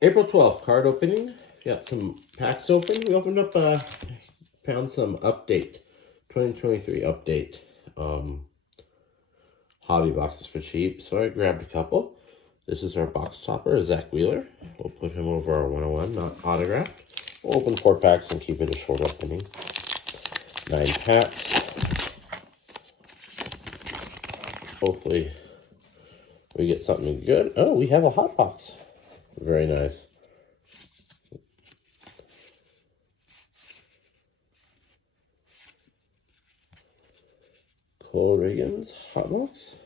April 12th, card opening. Got some packs open. We opened up, found some update, 2023 update, hobby boxes for cheap. So I grabbed a couple. This is our box topper, Zach Wheeler. We'll put him over our 101, not autographed. We'll open 4 packs and keep it a short opening. 9 packs. Hopefully we get something good. Oh, we have a hot box. Very nice. Cole Riggins hot box.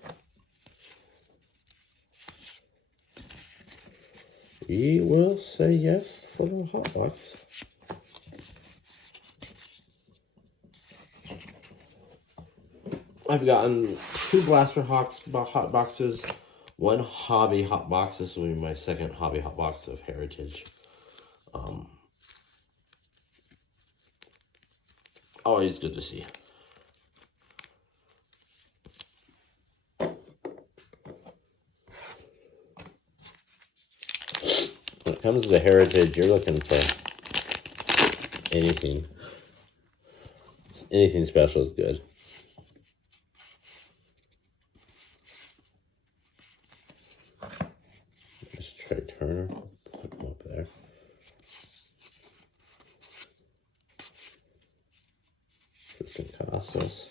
We will say yes for the hot box. I've gotten 2 Blaster hot boxes, 1 hobby hot box. This will be my second hobby hot box of Heritage. Always good to see. When it comes to Heritage, you're looking for anything. Anything special is good. Just Trey Turner. Put him up there. Tristan Casas.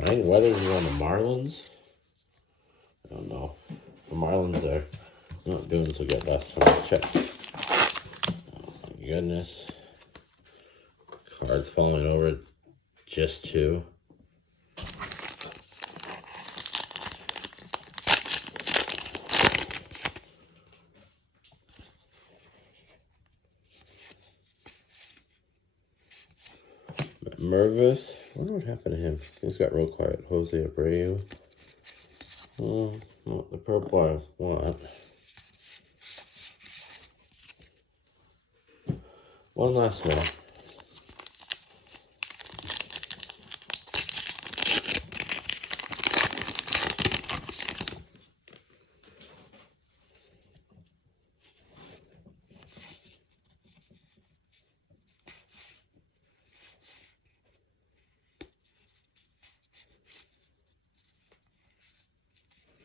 Ryan Weathers is on the Marlins. I don't know. The Marlins are not doing so good last time I checked. Oh my goodness. Cards falling over. Just 2. Mervis. I wonder what happened to him. He's got real quiet. Jose Abreu. Oh, not the purple I want. One last one.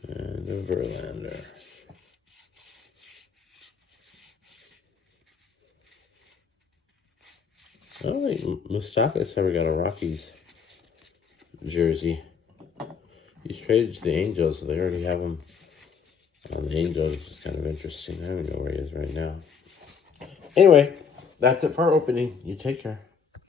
And a Verlander. I don't think Moustakas ever got a Rockies jersey. He's traded to the Angels, so they already have him on the Angels, which is kind of interesting. I don't know where he is right now. Anyway, that's it for our opening. You take care.